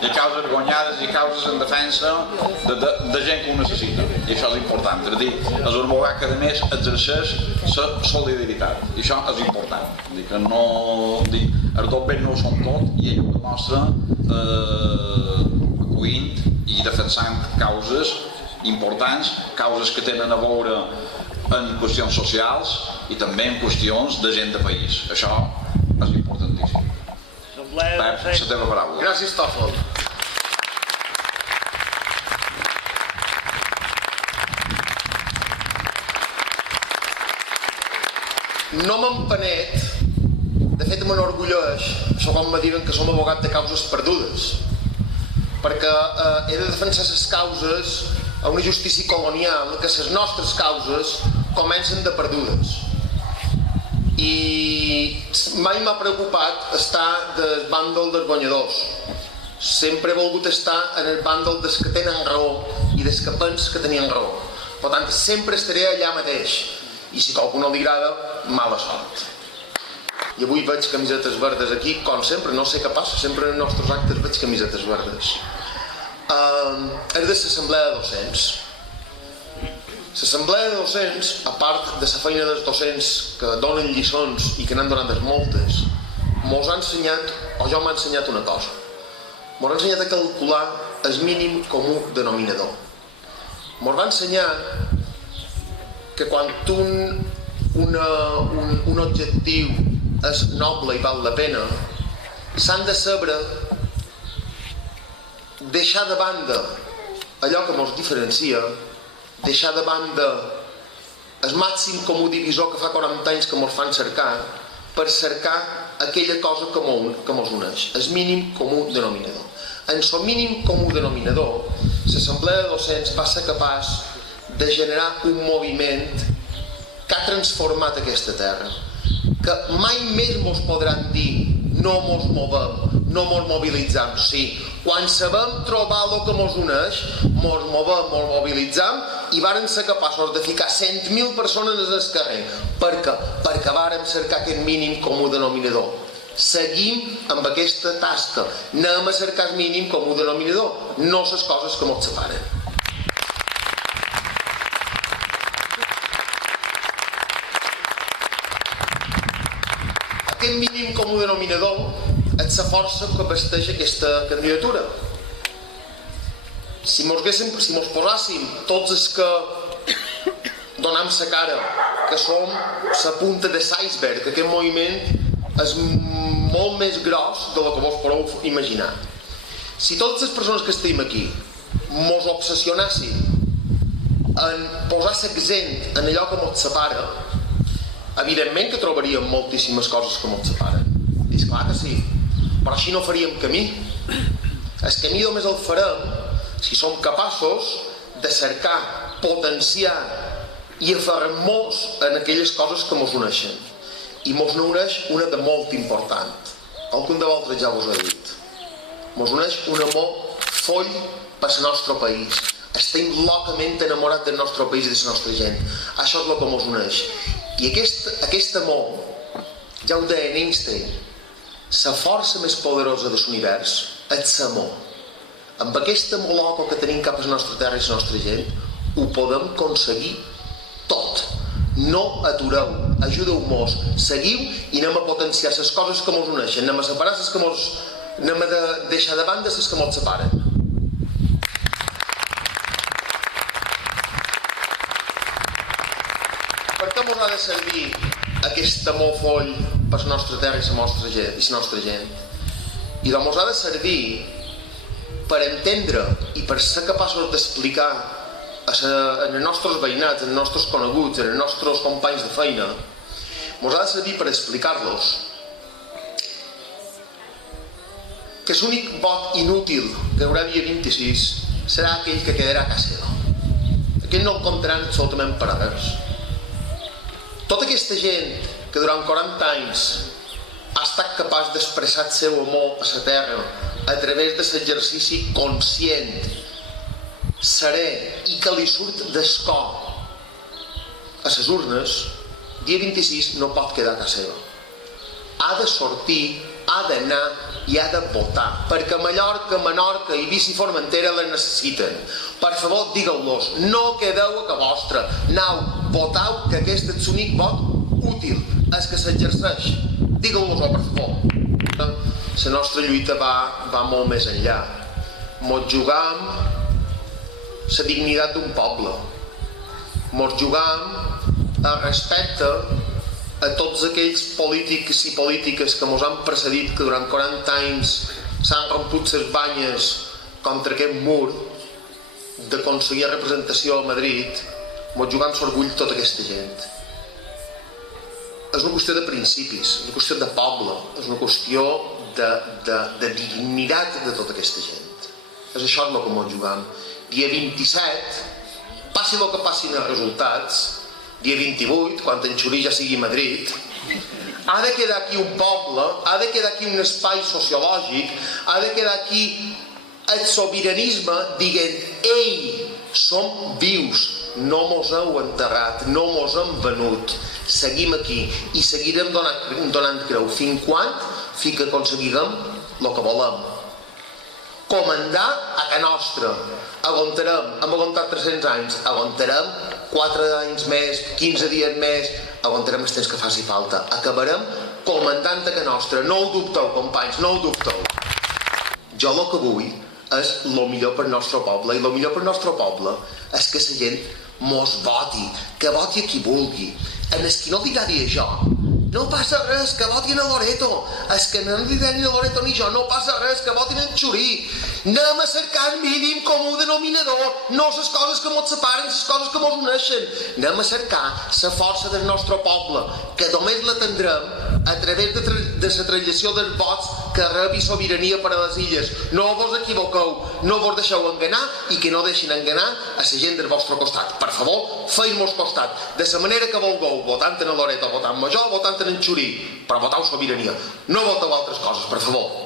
Hi ha causes guanyades i causes en defensa de gent que ho necessita, i això és important. És a dir, és un abogat que a més exerceix la solidaritat, i això és important. És a dir, que no... Els dos béns no ho són tot, i ell ho demostra acollint i defensant causes importants, causes que tenen a veure en qüestions socials i també en qüestions de gent de país. Això és importantíssim. Pep, la teva paraula. Gràcies, Tòfol. No m'empanet, de fet m'enorgulleix, això quan me diuen que som abogat de causes perdudes, perquè he de defensar les causes a una justícia colonial, que les nostres causes comencen de perdudes. I mai m'ha preocupat estar del bàndol dels guanyadors. Sempre he volgut estar en el bàndol dels que tenen raó i dels que pensen que tenien raó. Per tant, sempre estaré allà mateix. I si a qualcú no li agrada, mala sort. I avui veig camisetes verdes aquí, com sempre, no sé què passa, sempre en els nostres actes veig camisetes verdes. És de l'assemblea de docents. L'assemblea de docents, a part de la feina dels docents que donen lliçons i que n'han donat moltes, mos ha ensenyat, o jo m'ha ensenyat una cosa. Mos ha ensenyat a calcular el mínim comú denominador. Mos va ensenyar que quan un objectiu és noble i val la pena, s'han de saber deixar de banda allò que ens diferencia, deixar de banda el màxim comú divisor que fa 40 anys que ens fan cercar, per cercar aquella cosa que ens uneix, el mínim comú denominador. En el mínim comú denominador, l'assemblea de docents va ser capaç de generar un moviment que ha transformat aquesta terra, que mai més ens podran dir no ens movem, no ens mobilitzam. Sí, quan sabem trobar el que ens uneix, ens movem, ens mobilitzam i vàrem ser capaços de ficar 100.000 persones al carrer. Per què? Perquè vàrem cercar aquest mínim comú denominador. Seguim amb aquesta tasca, anem a cercar el mínim comú denominador, no les coses que ens separen. Aquest mínim comú denominador és la força que vesteix aquesta candidatura. Si mos posàssim tots els que donem la cara, que som la punta de l'iceberg, aquest moviment és molt més gros del que vos podeu imaginar. Si totes les persones que estem aquí mos obsessionàssim en posar l'accent en allò que ens separa, evidentment que trobaríem moltíssimes coses que ens separen. És clar que sí, però així no faríem camí. El camí només el farem si som capaços de cercar, potenciar i aferrar-nos en aquelles coses que ens uneixen. I ens uneix una de molt important. Algun de vosaltres ja vos ho he dit. Ens uneix un amor foll per al nostre país. Estem locament enamorats del nostre país i de la nostra gent. Això és el que ens uneix. I aquest amor, ja ho deia Einstein, la força més poderosa de l'univers és l'amor. Amb aquest amor loco que tenim cap a la nostra terra i la nostra gent, ho podem aconseguir tot. No atureu, ajudeu-nos, seguiu i anem a potenciar les coses que ens uneixen, anem a separar les que anem a deixar de banda les que ens separen. Per què ens ha de servir aquest amor foll per la nostra terra i la nostra gent? I doncs ens ha de servir per entendre i per ser capaços d'explicar als nostres veïnats, als nostres coneguts, als nostres companys de feina, ens ha de servir per explicar-los que l'únic vot inútil que hi haurà dia 26 serà aquell que quedarà a casa seva. Aquell no el comptaran absolutament per a res. Tota aquesta gent que durant 40 anys ha estat capaç d'expressar el seu amor a la terra a través de l'exercici conscient, serè i que li surt d'escó a les urnes, dia 26 no pot quedar a casa seva. Ha de sortir ha d'anar i ha de votar, perquè Mallorca, Menorca, Eivissa i Formentera les necessiten. Per favor, digueu-los, no quedeu a que vostra, anau, votau, que aquest és l'únic vot útil, és que s'exerceix. Digueu-los-ho, per favor. La nostra lluita va molt més enllà. Mos jugam la dignitat d'un poble. Mos jugam el respecte a tots aquells polítics i polítiques que mos han precedit, que durant 40 anys s'han romput les banyes contra aquest mur d'aconseguir representació a Madrid. Mos jugam l'orgull tota aquesta gent. És una qüestió de principis, és una qüestió de poble, és una qüestió de dignitat de tota aquesta gent. És això el que mos jugam. Dia 27, passi el que passin els resultats, dia 28, quan en Xuri ja sigui a Madrid, ha de quedar aquí un poble, ha de quedar aquí un espai sociològic, ha de quedar aquí el sobiranisme dient: ei, som vius, no mos heu enterrat, no mos hem venut, seguim aquí i seguirem donant creu fins que aconseguirem el que volem. Comandar a Can Nostra, aguantarem, hem aguantat 300 anys, aguantarem 4 anys més, 15 dies més, aguantarem els temps que faci falta, acabarem comandant a Can Nostra, no ho dubteu, companys, no ho dubteu. Jo el que vull és el millor per al nostre poble, i el millor per al nostre poble és que la gent mos voti, que voti a qui vulgui. En el que no li agradi això, no passa res, que votin a Loreto. És que no li agradi ni a Loreto ni jo, no passa res, que votin en Xuri. Anem a cercar el mínim comú denominador, no les coses que mos separen, les coses que mos uneixen. Anem a cercar la força del nostre poble, que només la tindrem a través de la translació dels vots que rebi sobirania per a les illes. No vos equivoqueu, no vos deixeu enganar i que no deixin enganar a la gent del vostre costat. Per favor, feu-nos costat, de la manera que vulgueu, votant en Loreto, votant-me jo, votant en Xuri, però voteu sobirania. No voteu altres coses, per favor.